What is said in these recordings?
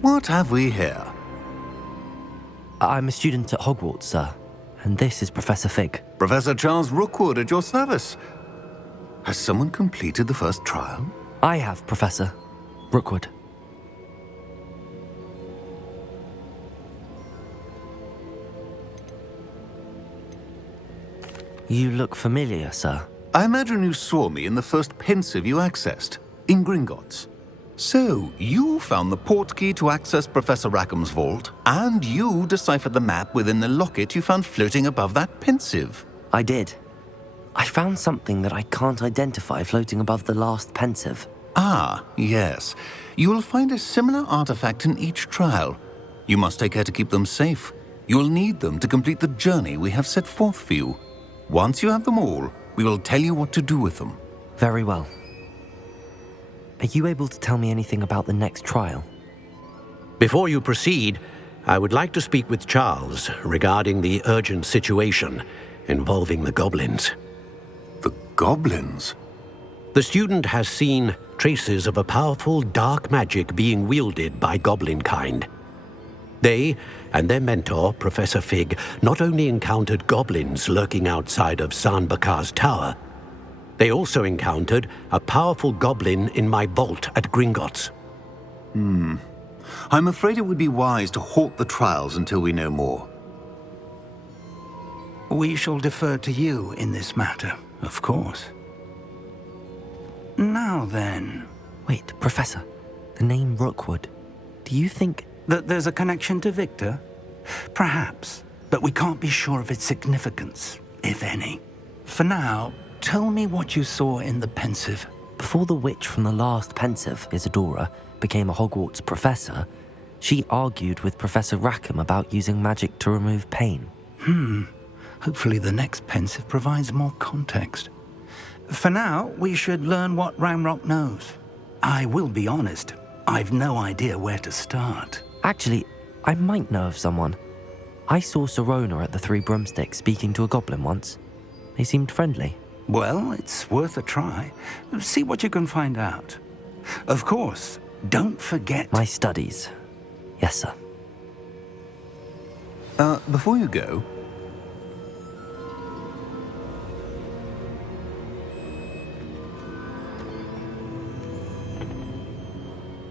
What have we here? I'm a student at Hogwarts, sir, and this is Professor Fig. Professor Charles Rookwood at your service. Has someone completed the first trial? I have, Professor Rookwood. You look familiar, sir. I imagine you saw me in the first pensive you accessed, in Gringotts. So, you found the portkey to access Professor Rackham's vault, and you deciphered the map within the locket you found floating above that pensive. I did. I found something that I can't identify floating above the last pensive. Ah, yes. You will find a similar artifact in each trial. You must take care to keep them safe. You will need them to complete the journey we have set forth for you. Once you have them all, we will tell you what to do with them. Very well. Are you able to tell me anything about the next trial? Before you proceed, I would like to speak with Charles regarding the urgent situation involving the goblins. The goblins? The student has seen traces of a powerful dark magic being wielded by goblin kind. They and their mentor, Professor Fig, not only encountered goblins lurking outside of Sanbakar's tower, they also encountered a powerful goblin in my vault at Gringotts. I'm afraid it would be wise to halt the trials until we know more. We shall defer to you in this matter, of course. Now then... Wait, Professor. The name Rookwood. Do you think... that there's a connection to Victor? Perhaps, but we can't be sure of its significance, if any. For now, tell me what you saw in the pensive. Before the witch from the last pensive, Isadora, became a Hogwarts professor, she argued with Professor Rackham about using magic to remove pain. Hopefully the next pensive provides more context. For now, we should learn what Ramrock knows. I will be honest, I've no idea where to start. Actually, I might know of someone. I saw Sirona at the Three Broomsticks speaking to a goblin once. They seemed friendly. Well, it's worth a try. See what you can find out. Of course, don't forget... My studies. Yes, sir. Before you go...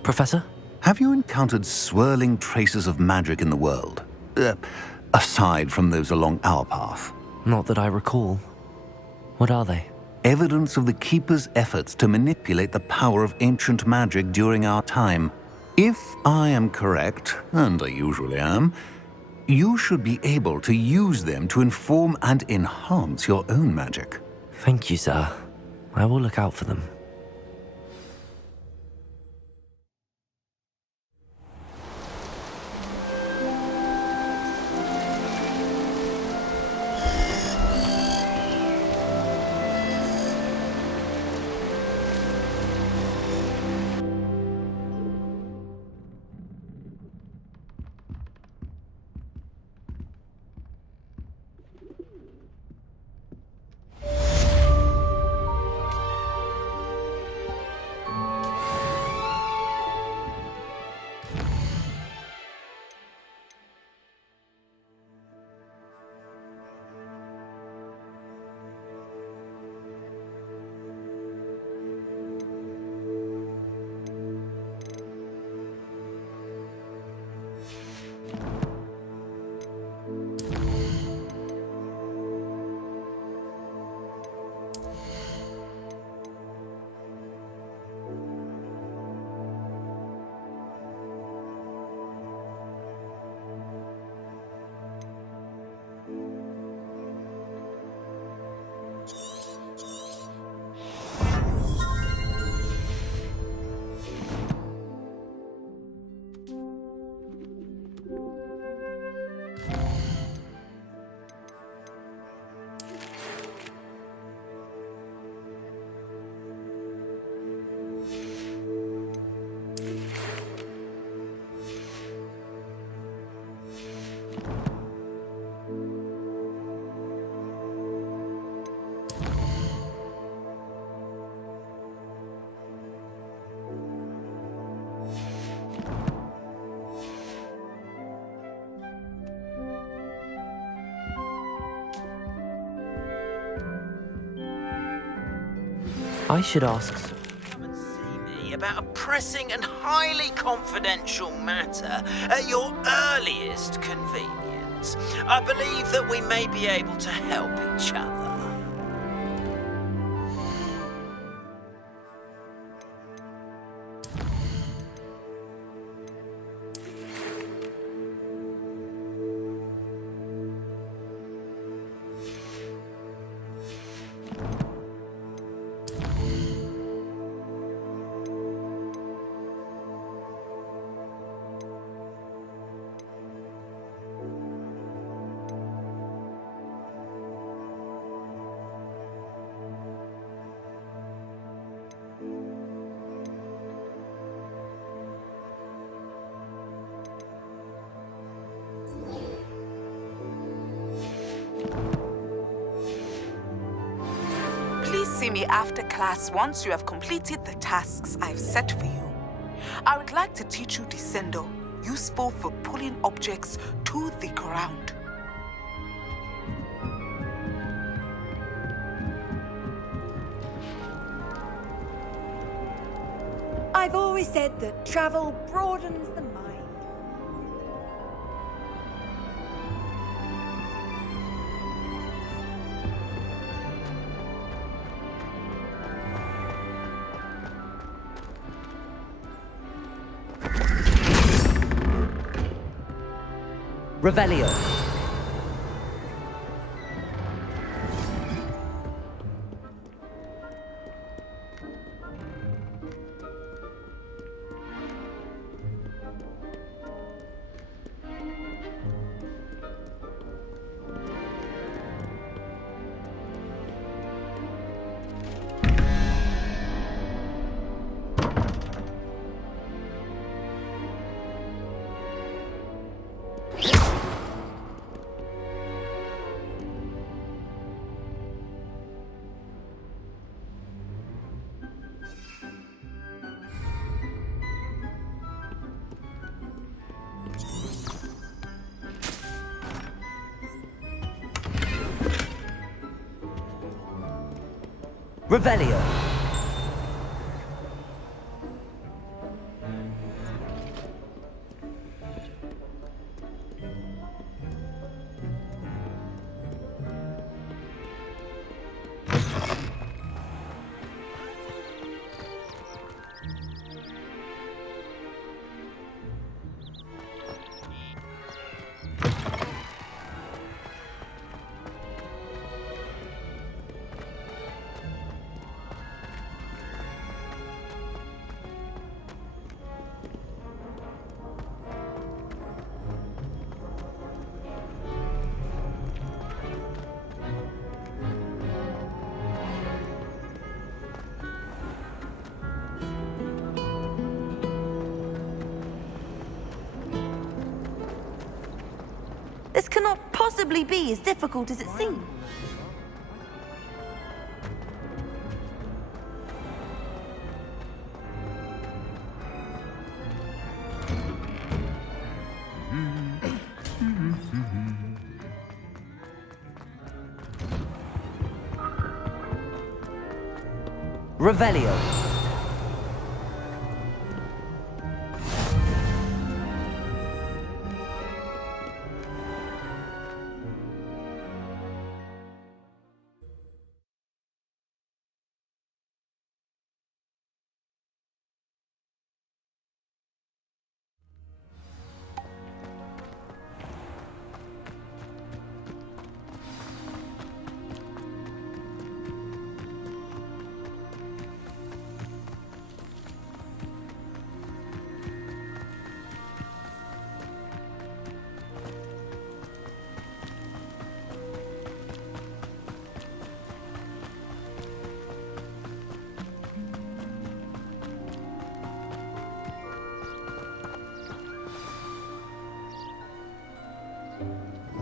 Professor? Have you encountered swirling traces of magic in the world? Aside from those along our path? Not that I recall. What are they? Evidence of the Keeper's efforts to manipulate the power of ancient magic during our time. If I am correct, and I usually am, you should be able to use them to inform and enhance your own magic. Thank you, sir. I will look out for them. I should ask... Come and see me about a pressing and highly confidential matter at your earliest convenience. I believe that we may be able to help each other. Please see me after class once you have completed the tasks I've set for you. I would like to teach you Descendo, useful for pulling objects to the ground. I've always said that travel broadens the mind. Revelio. Revelio. This cannot possibly be as difficult as it seems. Revelio.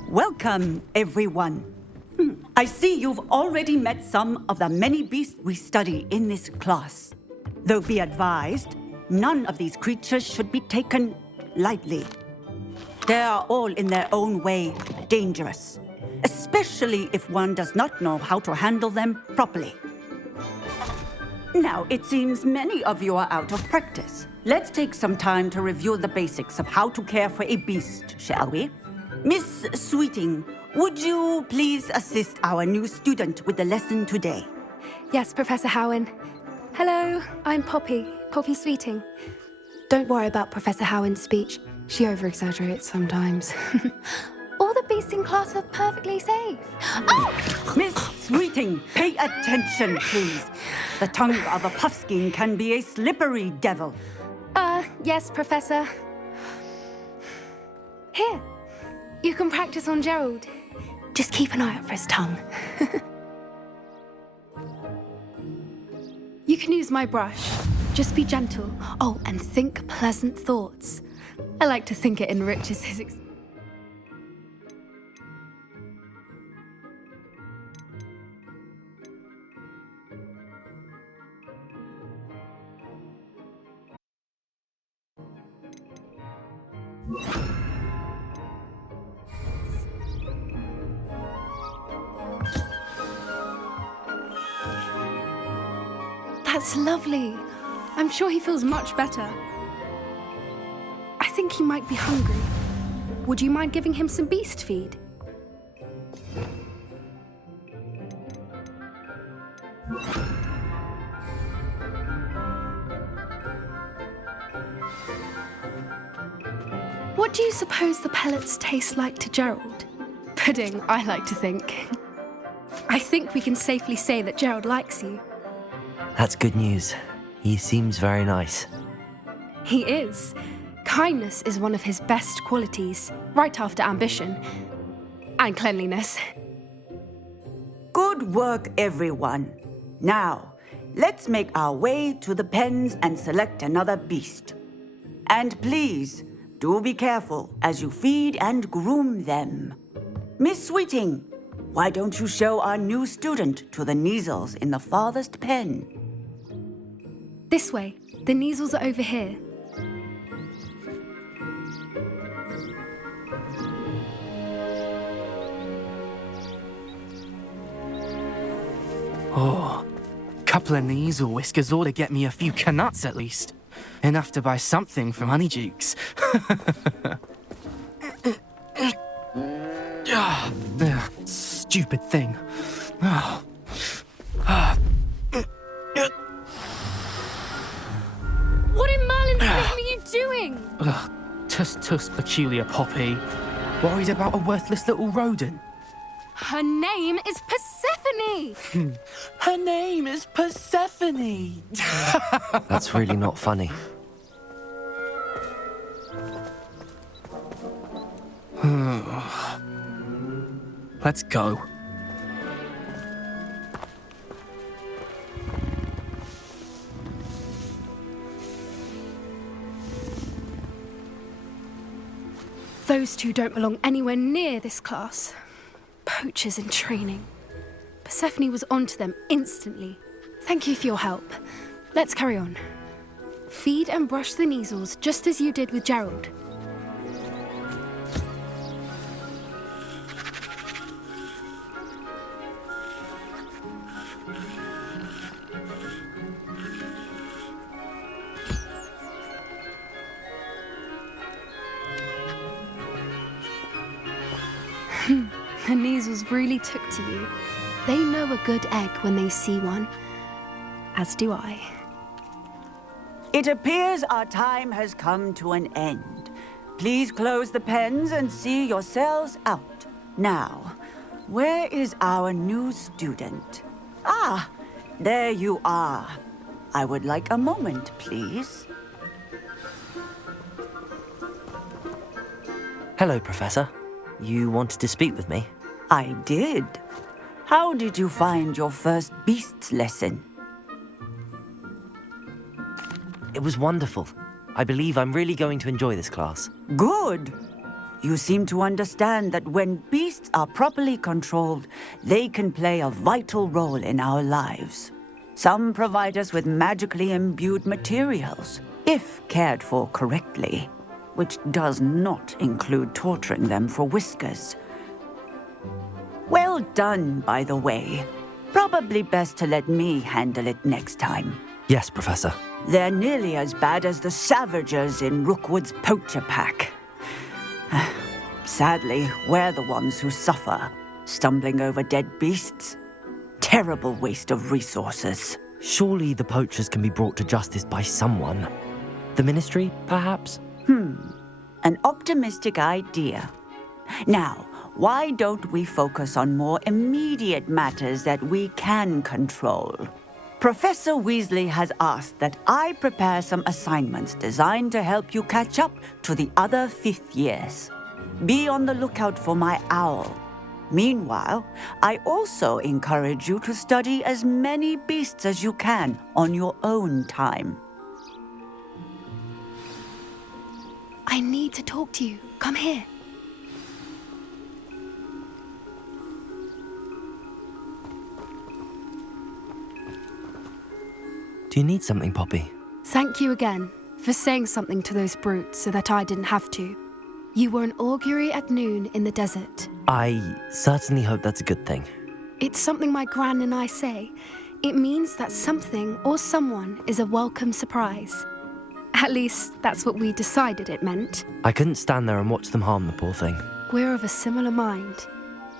Welcome, everyone. I see you've already met some of the many beasts we study in this class. Though be advised, none of these creatures should be taken lightly. They are all in their own way dangerous, especially if one does not know how to handle them properly. Now, it seems many of you are out of practice. Let's take some time to review the basics of how to care for a beast, shall we? Miss Sweeting, would you please assist our new student with the lesson today? Yes, Professor Howen. Hello, I'm Poppy Sweeting. Don't worry about Professor Howen's speech. She over-exaggerates sometimes. All the beasts in class are perfectly safe. Oh! Miss Sweeting, pay attention, please. The tongue of a puffskein can be a slippery devil. Yes, Professor. Here, you can practice on Gerald. Just keep an eye out for his tongue. You can use my brush. Just be gentle. Oh, and think pleasant thoughts. I like to think it enriches his experience. That's lovely. I'm sure he feels much better. I think he might be hungry. Would you mind giving him some beast feed? What do you suppose the pellets taste like to Gerald? Pudding, I like to think. I think we can safely say that Gerald likes you. That's good news. He seems very nice. He is. Kindness is one of his best qualities, right after ambition. And cleanliness. Good work, everyone. Now, let's make our way to the pens and select another beast. And please, do be careful as you feed and groom them. Miss Sweeting, why don't you show our new student to the Neasels in the farthest pen? This way. The Neasels are over here. Oh, couple of Neasel whiskers ought to get me a few canuts at least. Enough to buy something from Honeydukes. Stupid thing. What in Merlin's name are you doing? Tuss, peculiar Poppy. Worried about a worthless little rodent? Her name is Persephone! Her name is Persephone! That's really not funny. Let's go. Those two don't belong anywhere near this class. Poachers in training. Persephone was onto them instantly. Thank you for your help. Let's carry on. Feed and brush the Neasels just as you did with Gerald. The Neasels really took to you. They know a good egg when they see one. As do I. It appears our time has come to an end. Please close the pens and see yourselves out. Now, where is our new student? Ah, there you are. I would like a moment, please. Hello, Professor. You wanted to speak with me? I did. How did you find your first beasts lesson? It was wonderful. I believe I'm really going to enjoy this class. Good. You seem to understand that when beasts are properly controlled, they can play a vital role in our lives. Some provide us with magically imbued materials, if cared for correctly, which does not include torturing them for whiskers. Well done, by the way. Probably best to let me handle it next time. Yes, Professor. They're nearly as bad as the Savagers in Rookwood's poacher pack. Sadly, we're the ones who suffer, stumbling over dead beasts. Terrible waste of resources. Surely the poachers can be brought to justice by someone. The Ministry, perhaps? An optimistic idea. Now, why don't we focus on more immediate matters that we can control? Professor Weasley has asked that I prepare some assignments designed to help you catch up to the other 5th years. Be on the lookout for my owl. Meanwhile, I also encourage you to study as many beasts as you can on your own time. I need to talk to you. Come here. Do you need something, Poppy? Thank you again for saying something to those brutes so that I didn't have to. You were an augury at noon in the desert. I certainly hope that's a good thing. It's something my gran and I say. It means that something or someone is a welcome surprise. At least, that's what we decided it meant. I couldn't stand there and watch them harm the poor thing. We're of a similar mind.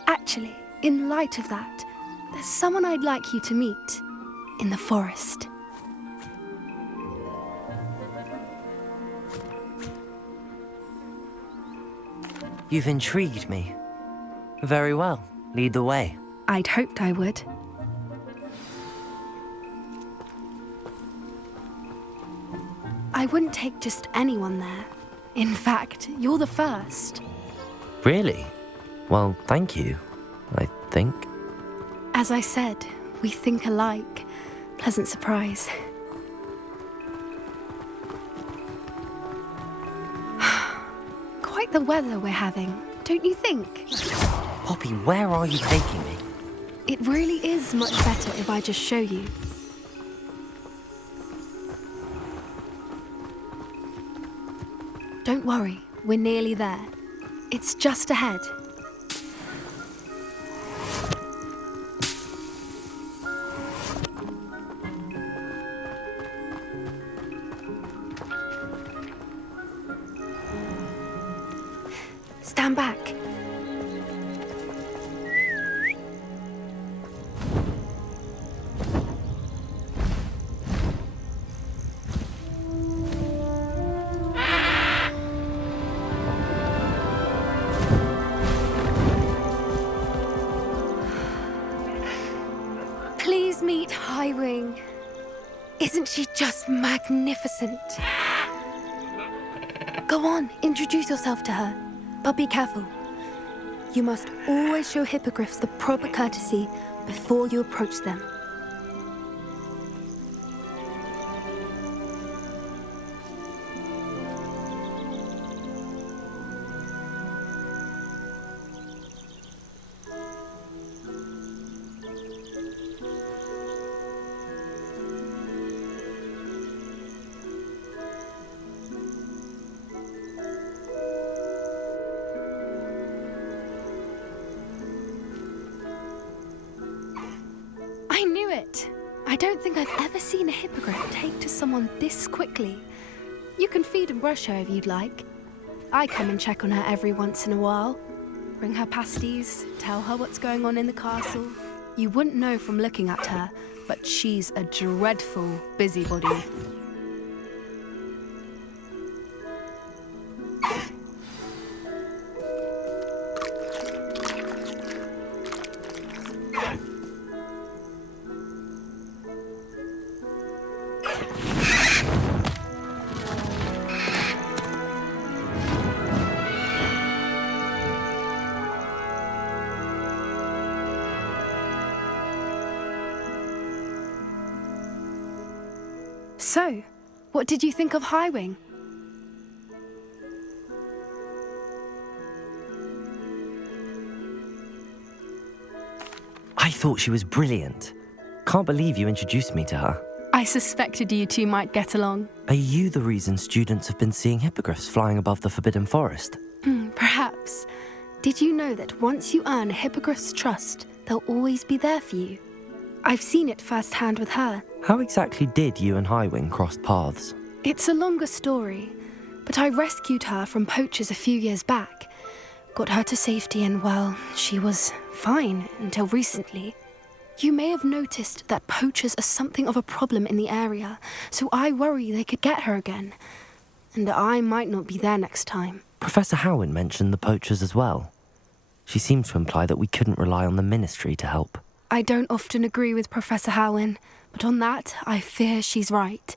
Actually, in light of that, there's someone I'd like you to meet in the forest. You've intrigued me. Very well. Lead the way. I'd hoped I would. I wouldn't take just anyone there. In fact, you're the first. Really? Well, thank you, I think. As I said, we think alike. Pleasant surprise. Quite the weather we're having, don't you think? Poppy, where are you taking me? It really is much better if I just show you. Don't worry, we're nearly there. It's just ahead. Stand back. Please meet Highwing. Isn't she just magnificent? Go on, introduce yourself to her. But be careful. You must always show hippogriffs the proper courtesy before you approach them. I knew it! I don't think I've ever seen a hippogriff take to someone this quickly. You can feed and brush her if you'd like. I come and check on her every once in a while. Bring her pasties, tell her what's going on in the castle. You wouldn't know from looking at her, but she's a dreadful busybody. So, what did you think of Highwing? I thought she was brilliant. Can't believe you introduced me to her. I suspected you two might get along. Are you the reason students have been seeing hippogriffs flying above the Forbidden Forest? Perhaps. Did you know that once you earn a hippogriff's trust, they'll always be there for you? I've seen it firsthand with her. How exactly did you and Highwing cross paths? It's a longer story, but I rescued her from poachers a few years back. Got her to safety and, well, she was fine until recently. You may have noticed that poachers are something of a problem in the area, so I worry they could get her again. And I might not be there next time. Professor Howin mentioned the poachers as well. She seemed to imply that we couldn't rely on the Ministry to help. I don't often agree with Professor Howin, but on that, I fear she's right.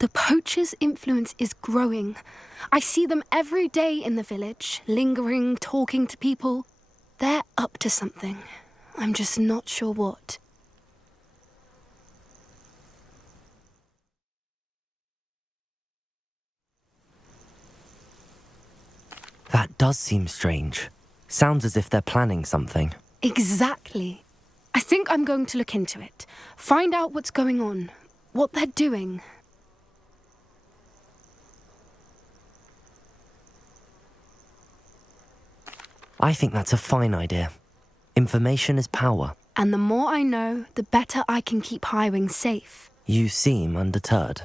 The poachers' influence is growing. I see them every day in the village, lingering, talking to people. They're up to something. I'm just not sure what. That does seem strange. Sounds as if they're planning something. Exactly. I think I'm going to look into it. Find out what's going on, what they're doing. I think that's a fine idea. Information is power. And the more I know, the better I can keep Highwing safe. You seem undeterred.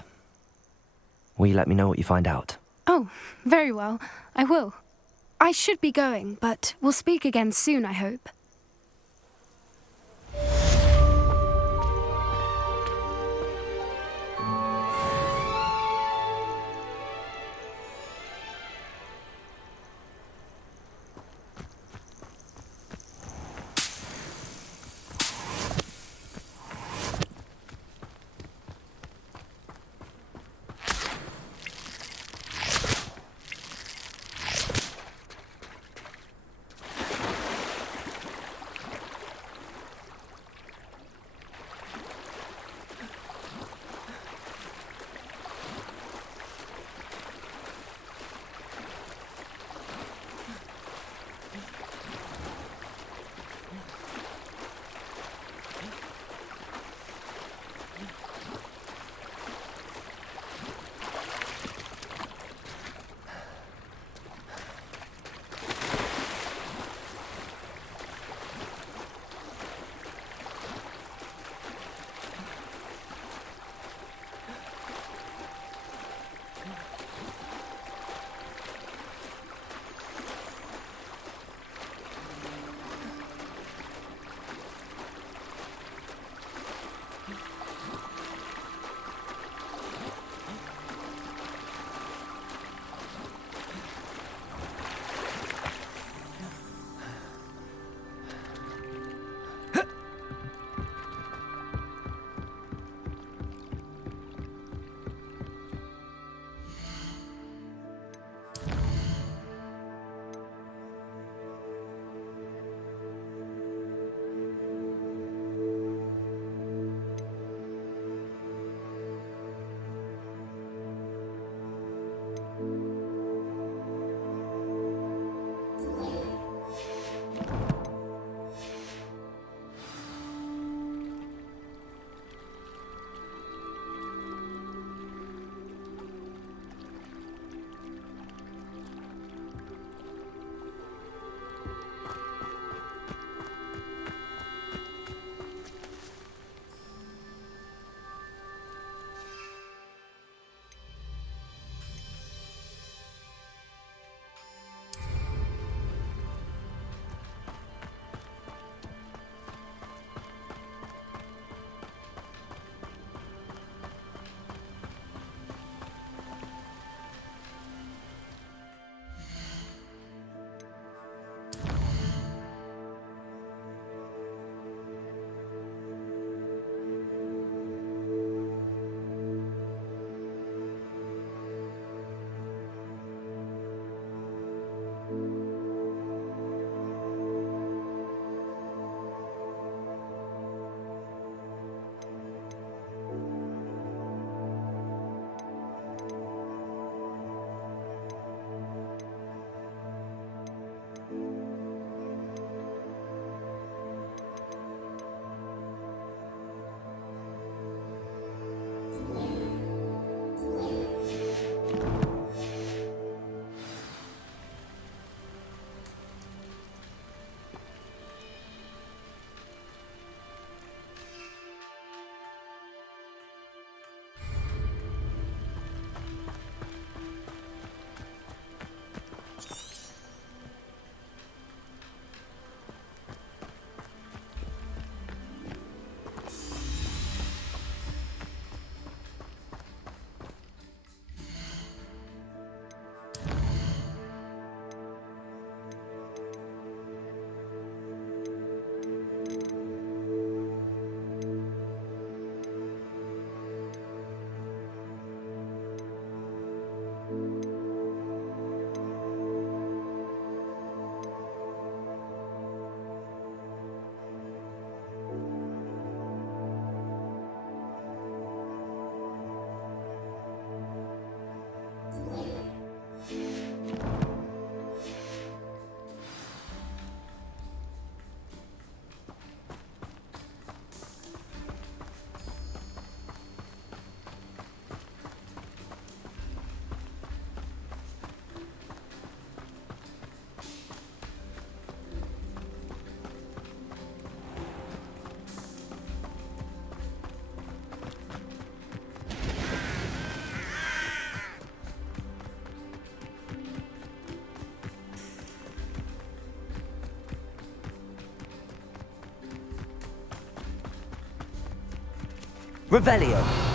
Will you let me know what you find out? Oh, very well. I will. I should be going, but we'll speak again soon, I hope. Revelio!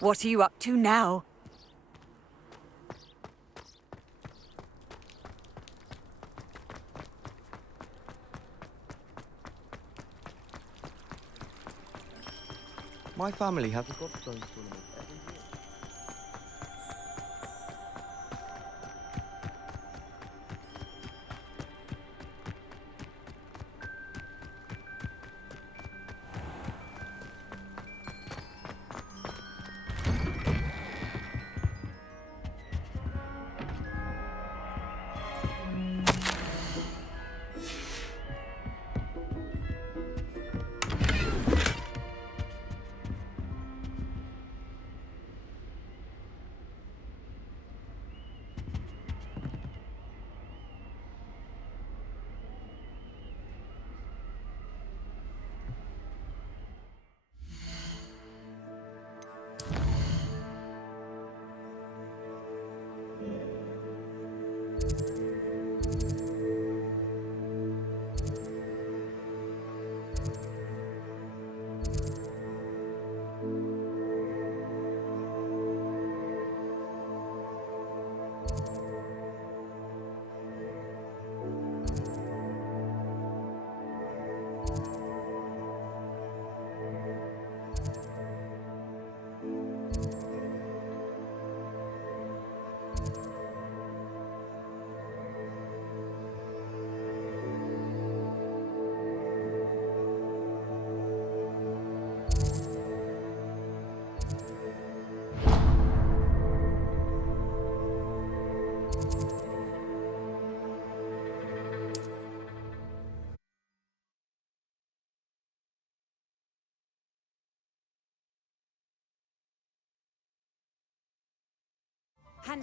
What are you up to now? My family have a golf tournament every year.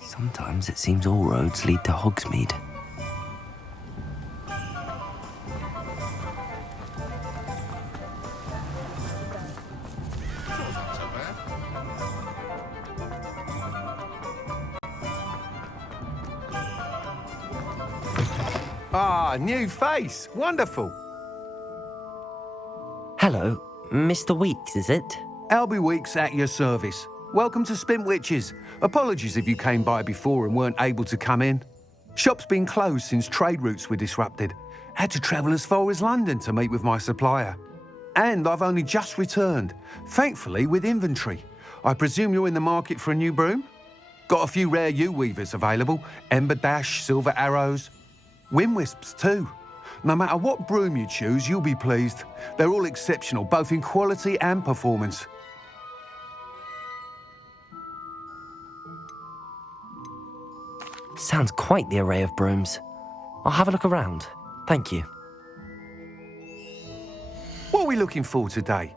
Sometimes it seems all roads lead to Hogsmeade. Ah, new face. Wonderful. Hello, Mr. Weeks, is it? Albie Weeks at your service. Welcome to Spintwitches. Apologies if you came by before and weren't able to come in. Shop's been closed since trade routes were disrupted. Had to travel as far as London to meet with my supplier. And I've only just returned, thankfully with inventory. I presume you're in the market for a new broom? Got a few rare U-weavers available. Ember Dash, Silver Arrows. Wind Wisps too. No matter what broom you choose, you'll be pleased. They're all exceptional, both in quality and performance. Sounds quite the array of brooms. I'll have a look around. Thank you. What are we looking for today?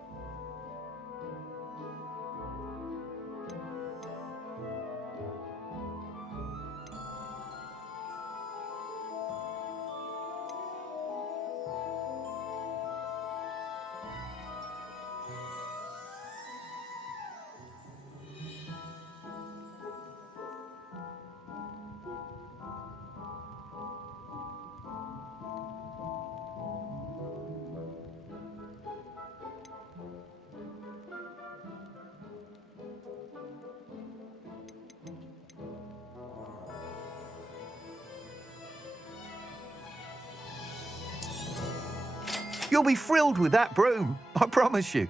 You'll be thrilled with that broom, I promise you.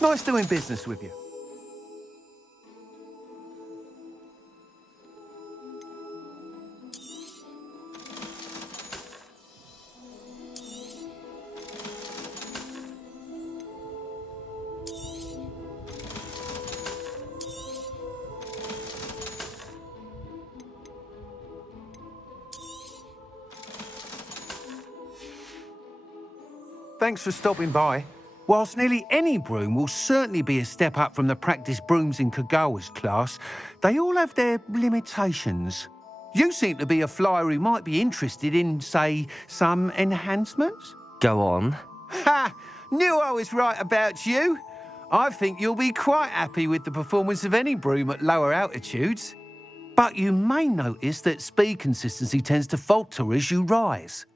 Nice doing business with you. Thanks for stopping by. Whilst nearly any broom will certainly be a step up from the practice brooms in Kagawa's class, they all have their limitations. You seem to be a flyer who might be interested in, say, some enhancements? Go on. Ha! Knew I was right about you. I think you'll be quite happy with the performance of any broom at lower altitudes. But you may notice that speed consistency tends to falter as you rise.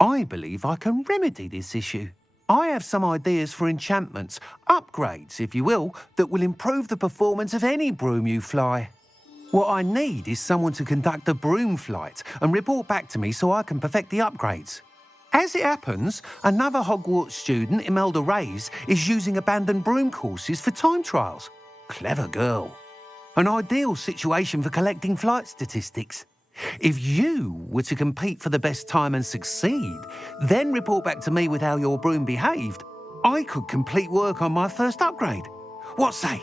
I believe I can remedy this issue. I have some ideas for enchantments, upgrades, if you will, that will improve the performance of any broom you fly. What I need is someone to conduct a broom flight and report back to me so I can perfect the upgrades. As it happens, another Hogwarts student, Imelda Reyes, is using abandoned broom courses for time trials. Clever girl. An ideal situation for collecting flight statistics. If you were to compete for the best time and succeed, then report back to me with how your broom behaved, I could complete work on my first upgrade. What say?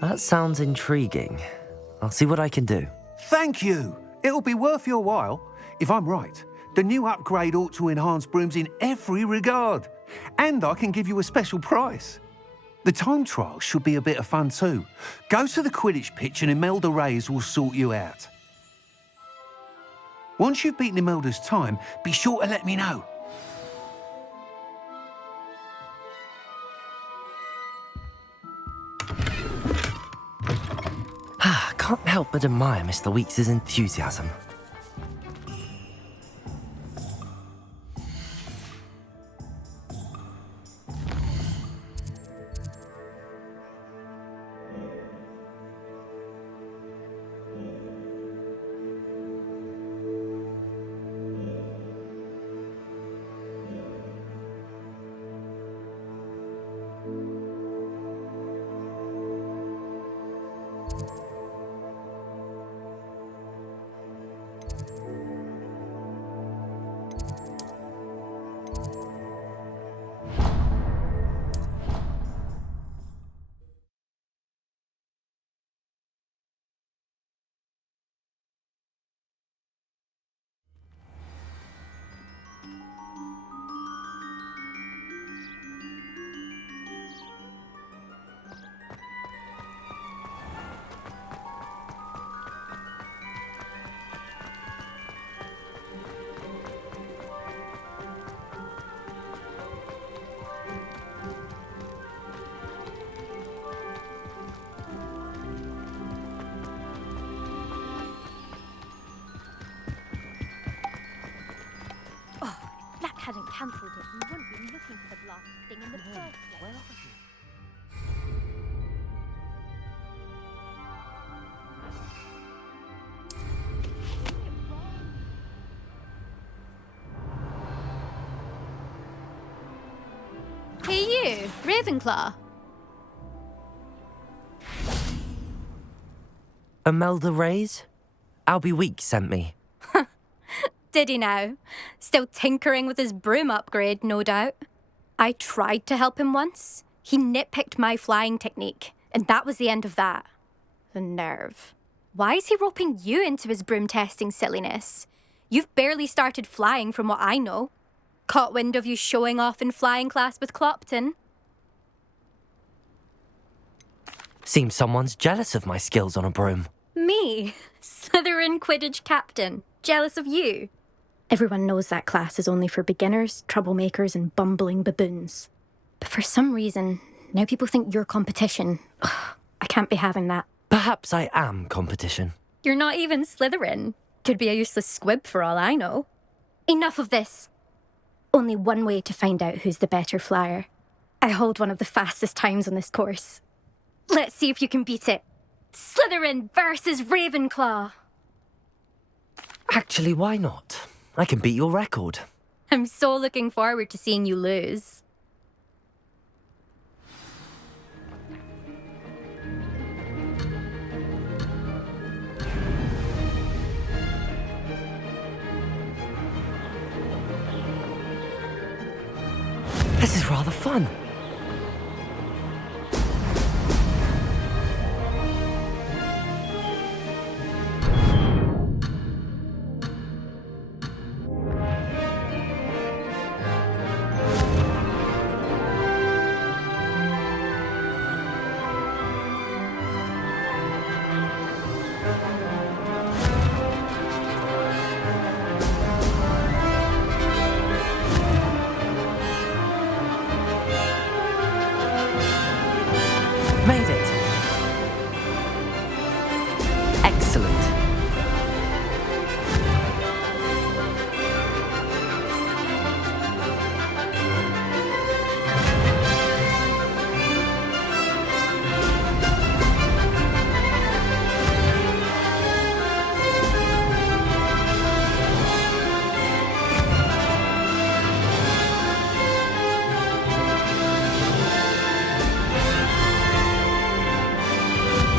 That sounds intriguing. I'll see what I can do. Thank you. It'll be worth your while. If I'm right, the new upgrade ought to enhance brooms in every regard. And I can give you a special price. The time trial should be a bit of fun too. Go to the Quidditch pitch and Imelda Reyes will sort you out. Once you've beaten Imelda's time, be sure to let me know. Can't help but admire Mr. Weeks' enthusiasm. cancelled it, we wouldn't be looking for the blasted thing in the first place. Hey you, Ravenclaw. Imelda Reyes? Albie Weeks sent me. Did he now? Still tinkering with his broom upgrade, no doubt. I tried to help him once. He nitpicked my flying technique, and that was the end of that. The nerve. Why is he roping you into his broom testing silliness? You've barely started flying from what I know. Caught wind of you showing off in flying class with Clopton. Seems someone's jealous of my skills on a broom. Me? Slytherin Quidditch captain. Jealous of you? Everyone knows that class is only for beginners, troublemakers, and bumbling baboons. But for some reason, now people think you're competition. Ugh, I can't be having that. Perhaps I am competition. You're not even Slytherin. Could be a useless squib for all I know. Enough of this. Only one way to find out who's the better flyer. I hold one of the fastest times on this course. Let's see if you can beat it. Slytherin versus Ravenclaw. Actually, why not? I can beat your record. I'm so looking forward to seeing you lose. This is rather fun. Made it. Excellent.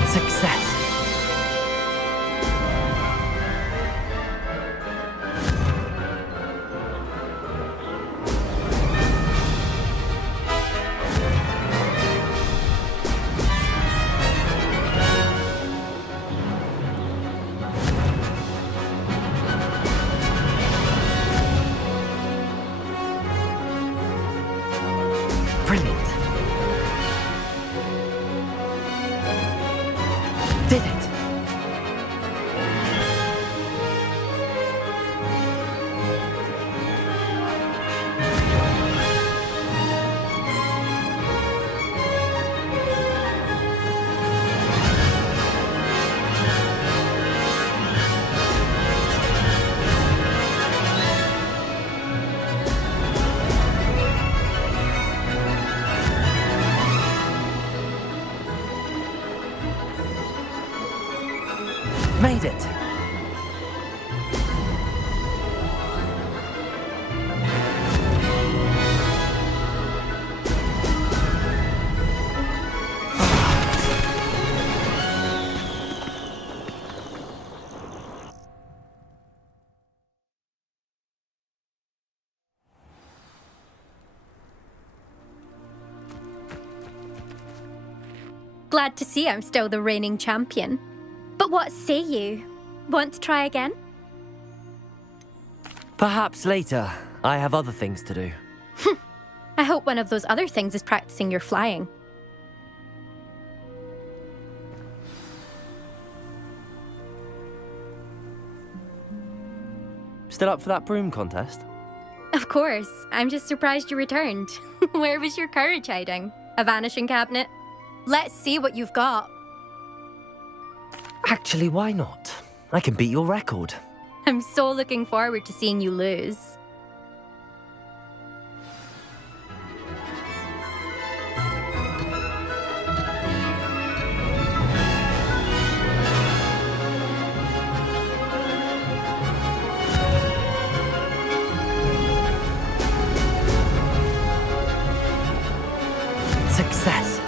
Success. Brilliant. Did it. Made it. Glad to see I'm still the reigning champion. But what say you? Want to try again? Perhaps later. I have other things to do. I hope one of those other things is practicing your flying. Still up for that broom contest? Of course. I'm just surprised you returned. Where was your courage hiding? A vanishing cabinet? Let's see what you've got. Actually, why not? I can beat your record. I'm so looking forward to seeing you lose. Success.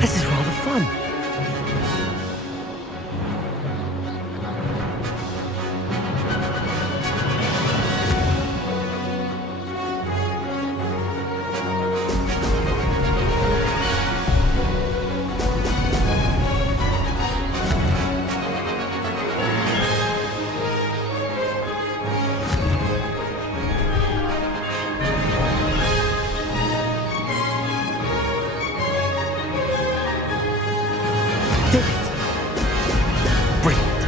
This is rather fun. Did it. Brilliant.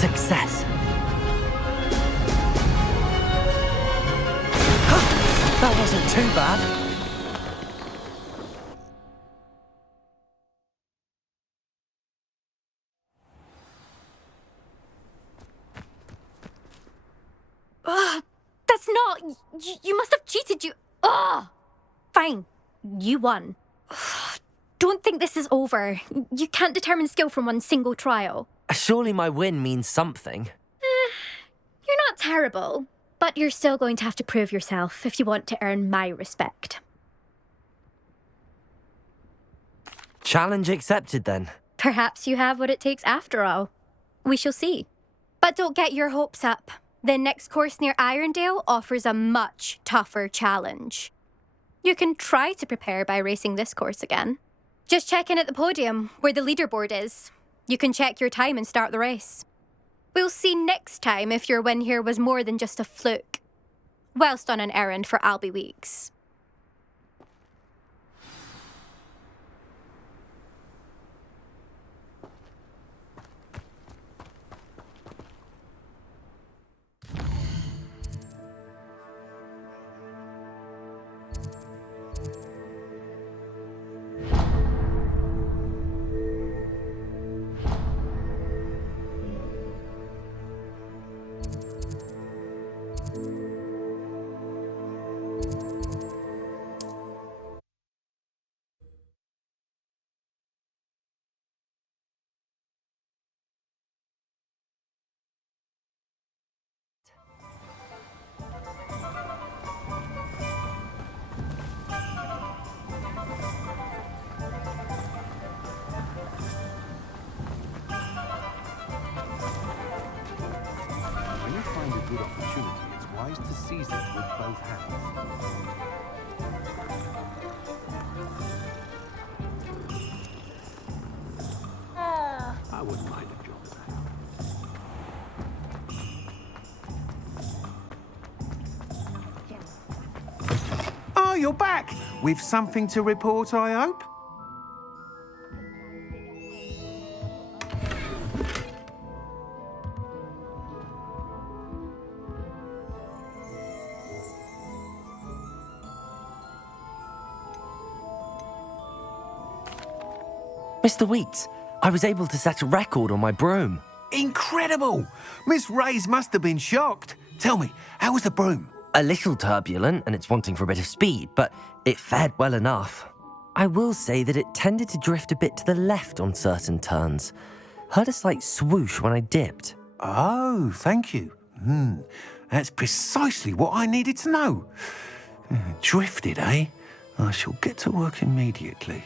Success. That wasn't too bad. That's not... You must have cheated, you... Fine. You won. Don't think this is over. You can't determine skill from one single trial. Surely my win means something. You're not terrible, but you're still going to have to prove yourself if you want to earn my respect. Challenge accepted then. Perhaps you have what it takes after all. We shall see. But don't get your hopes up. The next course near Irondale offers a much tougher challenge. You can try to prepare by racing this course again. Just check in at the podium, where the leaderboard is. You can check your time and start the race. We'll see next time if your win here was more than just a fluke, whilst on an errand for Albie Weeks. When you find a good opportunity, it's wise to seize it with both hands. I wouldn't mind a job as that. Oh, you're back! With something to report, I hope? Mr. Weeks, I was able to set a record on my broom. Incredible! Miss Reyes must have been shocked. Tell me, how was the broom? A little turbulent, and it's wanting for a bit of speed, but it fared well enough. I will say that it tended to drift a bit to the left on certain turns. Heard a slight swoosh when I dipped. Oh, thank you. That's precisely what I needed to know. Drifted, eh? I shall get to work immediately.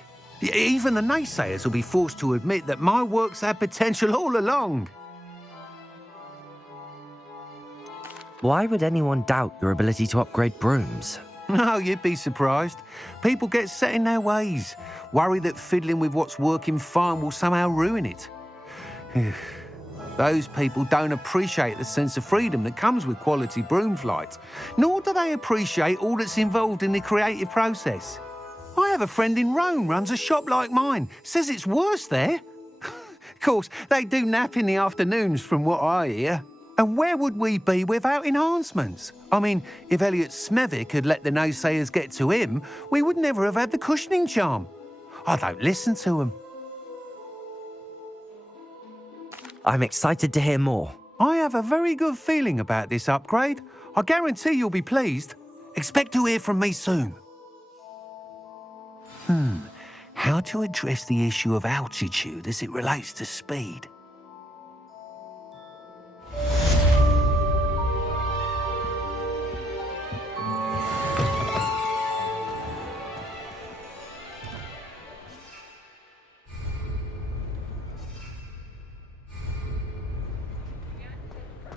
Even the naysayers will be forced to admit that my work's had potential all along. Why would anyone doubt your ability to upgrade brooms? No, you'd be surprised. People get set in their ways, worry that fiddling with what's working fine will somehow ruin it. Those people don't appreciate the sense of freedom that comes with quality broom flight, nor do they appreciate all that's involved in the creative process. I have a friend in Rome runs a shop like mine, says it's worse there. Of course, they do nap in the afternoons from what I hear. And where would we be without enhancements? I mean, if Elliot Smethwick had let the naysayers get to him, we would never have had the cushioning charm. I don't listen to them. I'm excited to hear more. I have a very good feeling about this upgrade. I guarantee you'll be pleased. Expect to hear from me soon. How to address the issue of altitude as it relates to speed?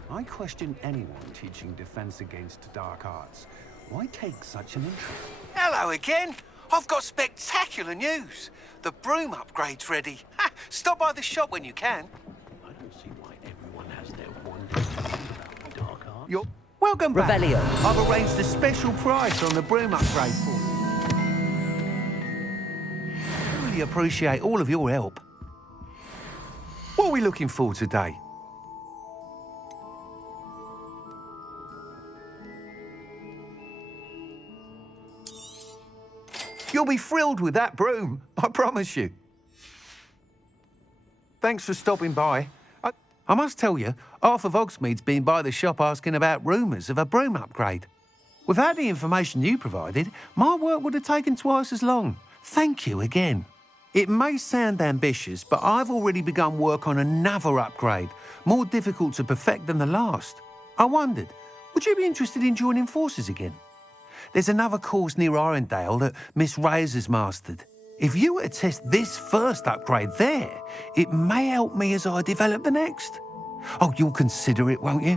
I question anyone teaching defense against dark arts. Why take such an interest? Hello again. I've got spectacular news. The broom upgrade's ready. Ha! Stop by the shop when you can. I don't see why everyone has their one about dark arts. You're welcome back. Revelio. I've arranged a special price on the broom upgrade for you. I really appreciate all of your help. What are we looking for today? You'll be thrilled with that broom, I promise you. Thanks for stopping by. I must tell you, half of Hogsmeade's been by the shop asking about rumours of a broom upgrade. Without the information you provided, my work would have taken twice as long. Thank you again. It may sound ambitious, but I've already begun work on another upgrade, more difficult to perfect than the last. I wondered, would you be interested in joining forces again? There's another course near Arendelle that Miss Reyes has mastered. If you were to test this first upgrade there, it may help me as I develop the next. Oh, you'll consider it, won't you?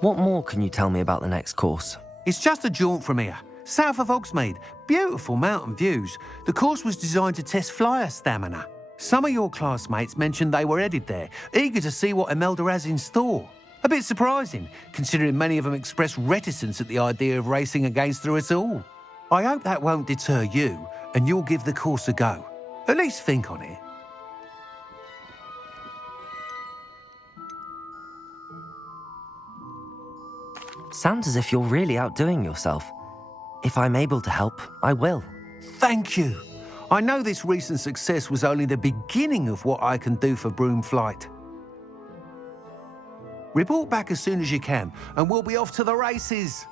What more can you tell me about the next course? It's just a jaunt from here, south of Hogsmeade. Beautiful mountain views. The course was designed to test flyer stamina. Some of your classmates mentioned they were headed there, eager to see what Imelda has in store. A bit surprising, considering many of them expressed reticence at the idea of racing against her at all. I hope that won't deter you, and you'll give the course a go. At least think on it. Sounds as if you're really outdoing yourself. If I'm able to help, I will. Thank you. I know this recent success was only the beginning of what I can do for broom flight. Report back as soon as you can, and we'll be off to the races.